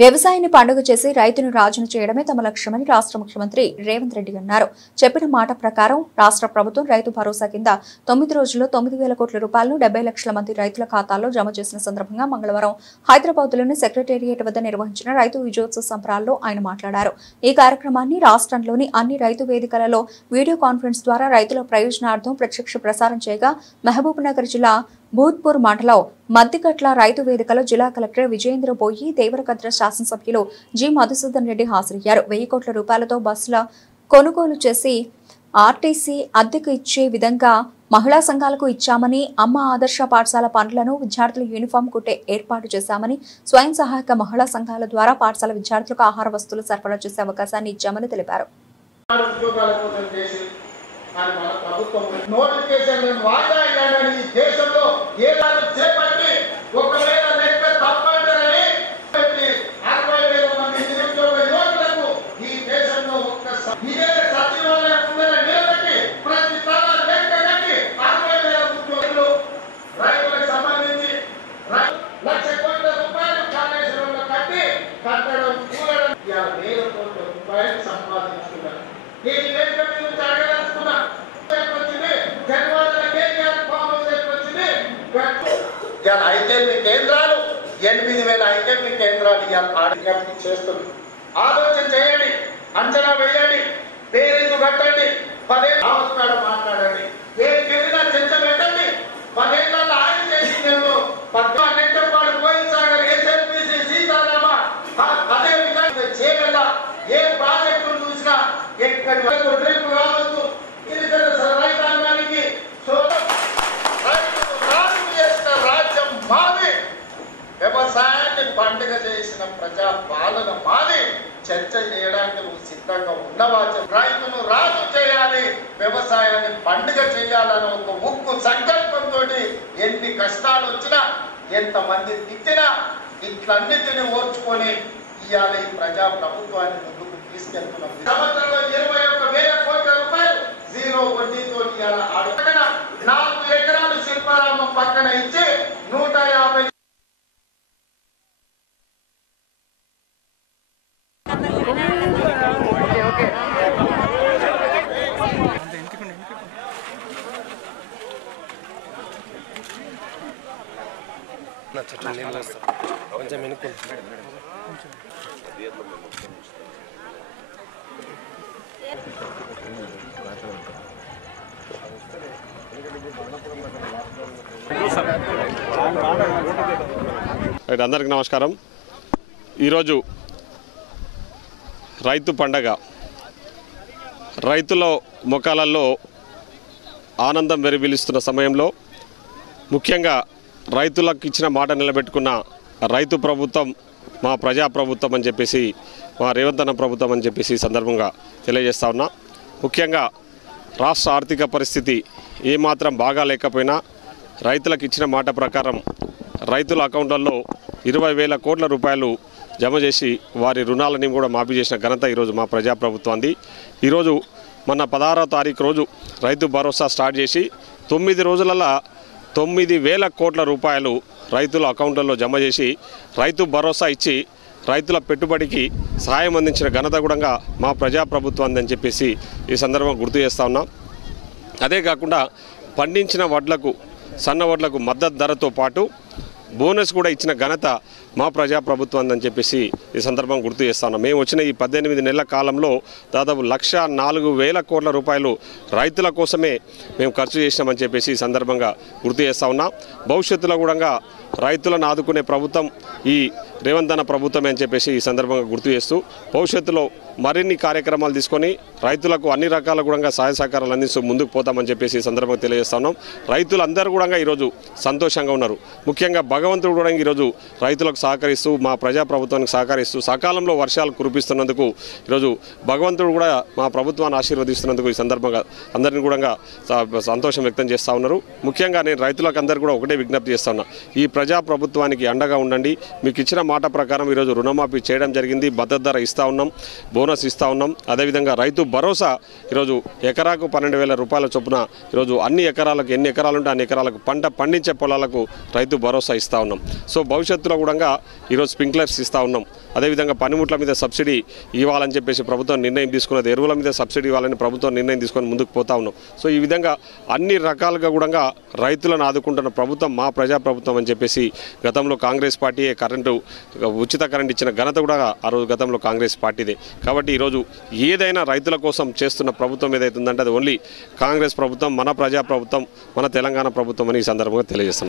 వ్యవసాయాన్ని పండుగ చేసి రైతును రాజును చేయడమే తమ లక్ష్యమని రాష్ట్ర ముఖ్యమంత్రి రేవంత్ రెడ్డి అన్నారు. చెప్పిన మాట ప్రకారం రాష్ట్ర ప్రభుత్వం రైతు భరోసా కింద 9 రోజుల్లో 9,000 కోట్ల రూపాయలను 70 లక్షల మంది రైతుల ఖాతాల్లో జమ చేసిన సందర్భంగా మంగళవారం హైదరాబాద్లోని సెక్రటేరియట్ వద్ద నిర్వహించిన రైతు విజయోత్సవ సంబరాల్లో ఆయన మాట్లాడారు. ఈ కార్యక్రమాన్ని రాష్ట్రంలోని అన్ని రైతు వేదికలలో వీడియో కాన్ఫరెన్స్ ద్వారా రైతుల ప్రయోజనార్థం ప్రత్యక్ష ప్రసారం చేయగా మహబూబ్నగర్ జిల్లా భూత్పూర్ మండలం మద్దికట్ల రైతు వేదికలో జిల్లా కలెక్టర్ విజయేంద్ర బోయి, దేవరకద్ర శాసనసభ్యులు జి మధుసూదన్ రెడ్డి హాజరయ్యారు. 1000 కోట్ల రూపాయలతో బస్సుల కొనుగోలు చేసి ఆర్టీసీ అద్దెకు ఇచ్చే విధంగా మహిళా సంఘాలకు ఇచ్చామని, అమ్మ ఆదర్శ పాఠశాల పనులను విద్యార్థులు యూనిఫామ్ కుట్టే ఏర్పాటు చేశామని, స్వయం సహాయక మహిళా సంఘాల ద్వారా పాఠశాల విద్యార్థులకు ఆహార వస్తువులు సరఫరా చేసే అవకాశాన్ని ఇచ్చామని తెలిపారు. ఐకేపీ కేంద్రాలు 8,000 ఐకేపీ కేంద్రాలు విజ్ఞప్తి చేస్తుంది. ఆలోచన చేయండి, అంచనా వేయండి, పేరెందుకు కట్టండి, 10 ఏళ్ళ మాట్లాడండి, పేరుకెళ్ళినా చర్చ పెట్టండి. 10 ఏళ్లలో ఆయన చేసిందేమో నెట్టపాడు పోయినసాగర్ ఎస్ఎల్పిసి సీతారామ అదే విధంగా చేయగల ఏ ప్రాజెక్టులు చూసినా ఎక్కడి వరకు డ్రిప్ కావచ్చు, గిరిజన రైతాంగానికి మాది, వ్యవసాయాన్ని పండుగ చేసిన ప్రజా పాలన మాది. చర్చ చేయడానికి నువ్వు సిద్ధంగా ఉన్నవా? రైతును రాజు చేయాలి, వ్యవసాయాన్ని పండుగ చేయాలని ఒక ఉక్కు సంకల్పంతో ఎన్ని కష్టాలు వచ్చినా, ఎంతమంది తిట్టినా ఇట్లన్నిటిని ఓర్చుకొని ఇవాళ ఈ ప్రజా ప్రభుత్వాన్ని ముందుకు తీసుకెళ్తున్నాం. సంవత్సరంలో 21,000 కోట్ల రూపాయలు జీరో వడ్డీతో ఇవాళ అడుగున 4 ఎకరాలు శిల్పారామం పక్కన ఇచ్చి 150 అందరికీ నమస్కారం. ఈరోజు రైతు పండగ, రైతుల ముఖాలలో ఆనందం వెరివిలుస్తున్న సమయంలో ముఖ్యంగా రైతులకు ఇచ్చిన మాట నిలబెట్టుకున్న రైతు ప్రభుత్వం మా ప్రజా ప్రభుత్వం అని చెప్పేసి, మా రేవంత్ అన్న ప్రభుత్వం అని చెప్పేసి సందర్భంగా తెలియజేస్తా ఉన్నా. ముఖ్యంగా రాష్ట్ర ఆర్థిక పరిస్థితి ఏమాత్రం బాగా లేకపోయినా రైతులకు ఇచ్చిన మాట ప్రకారం రైతుల అకౌంట్లలో 20,000 కోట్ల రూపాయలు జమ చేసి వారి రుణాలని కూడా మాఫీ చేసిన ఘనత ఈరోజు మా ప్రజాప్రభుత్వాన్ని. ఈరోజు మన 16వ తారీఖు రోజు రైతు భరోసా స్టార్ట్ చేసి 9 రోజులలో 9,000 కోట్ల రూపాయలు రైతుల అకౌంట్లలో జమ చేసి రైతు భరోసా ఇచ్చి రైతుల పెట్టుబడికి సహాయం అందించిన ఘనత కూడా మా ప్రజాప్రభుత్వాన్ని అని చెప్పేసి ఈ సందర్భంగా గుర్తు చేస్తూ ఉన్నాం. అదే కాకుండా పండించిన వడ్లకు, సన్న వడ్లకు మద్దతు ధరతో పాటు బోనస్ కూడా ఇచ్చిన ఘనత మా ప్రజాప్రభుత్వం అని చెప్పేసి ఈ సందర్భంగా గుర్తు చేస్తా ఉన్నాం. మేము వచ్చిన ఈ 18 నెలల కాలంలో దాదాపు 1,04,000 కోట్ల రూపాయలు రైతుల కోసమే మేము ఖర్చు చేసినామని చెప్పేసి ఈ సందర్భంగా గుర్తు చేస్తూ ఉన్నాం. భవిష్యత్తులో కూడా రైతులను ఆదుకునే ప్రభుత్వం ఈ రేవంత్ అన్న ప్రభుత్వమే అని చెప్పేసి ఈ సందర్భంగా గుర్తు చేస్తూ భవిష్యత్తులో మరిన్ని కార్యక్రమాలు తీసుకొని రైతులకు అన్ని రకాల కూడా సహాయ సహకారాలు అందిస్తూ ముందుకు పోతామని చెప్పేసి ఈ సందర్భంగా తెలియజేస్తా ఉన్నాం. రైతులందరూ కూడా ఈరోజు సంతోషంగా ఉన్నారు. ముఖ్యంగా భగవంతుడు కూడా ఈరోజు రైతులకు సహకరిస్తూ, మా ప్రజాప్రభుత్వానికి సహకరిస్తూ సకాలంలో వర్షాలు కురిపిస్తున్నందుకు ఈరోజు భగవంతుడు కూడా మా ప్రభుత్వాన్ని ఆశీర్వదిస్తున్నందుకు ఈ సందర్భంగా అందరినీ కూడా సంతోషం వ్యక్తం చేస్తూ ఉన్నారు. ముఖ్యంగా నేను రైతులకు అందరూ కూడా ఒకటే విజ్ఞప్తి చేస్తా ఉన్నా, ఈ ప్రజాప్రభుత్వానికి అండగా ఉండండి. మీకు ఇచ్చిన మాట ప్రకారం ఈరోజు రుణమాఫీ చేయడం జరిగింది, మద్దతు ధర ఇస్తూ ఉన్నాం, బోనస్ ఇస్తూ ఉన్నాం. అదేవిధంగా రైతు భరోసా ఈరోజు ఎకరాకు 12,000 రూపాయల చొప్పున ఈరోజు అన్ని ఎకరాలకు, ఎన్ని ఎకరాలు ఉంటే అన్ని ఎకరాలకు పంట పండించే పొలాలకు రైతు భరోసా ఇస్తూ ఉన్నాం. సో భవిష్యత్తులో కూడా ఈరోజు స్ప్రింక్లర్స్ ఇస్తూ ఉన్నాం. అదేవిధంగా పనిముట్ల మీద సబ్సిడీ ఇవ్వాలని చెప్పేసి ప్రభుత్వం నిర్ణయం తీసుకున్నది, ఎరువుల మీద సబ్సిడీ ఇవ్వాలని ప్రభుత్వం నిర్ణయం తీసుకొని ముందుకు పోతా ఉన్నాం. సో ఈ విధంగా అన్ని రకాలుగా కూడా రైతులను ఆదుకుంటున్న ప్రభుత్వం మా ప్రజాప్రభుత్వం అని చెప్పేసి గతంలో కాంగ్రెస్ పార్టీ ఉచిత కరెంట్ ఇచ్చిన ఘనత కూడా ఆ రోజు గతంలో కాంగ్రెస్ పార్టీదే. కాబట్టి ఈరోజు ఏదైనా రైతుల కోసం చేస్తున్న ప్రభుత్వం ఏదైతుందంటే అది ఓన్లీ కాంగ్రెస్ ప్రభుత్వం, మన ప్రజాప్రభుత్వం, మన తెలంగాణ ప్రభుత్వం అని ఈ సందర్భంగా తెలియజేస్తున్నాం.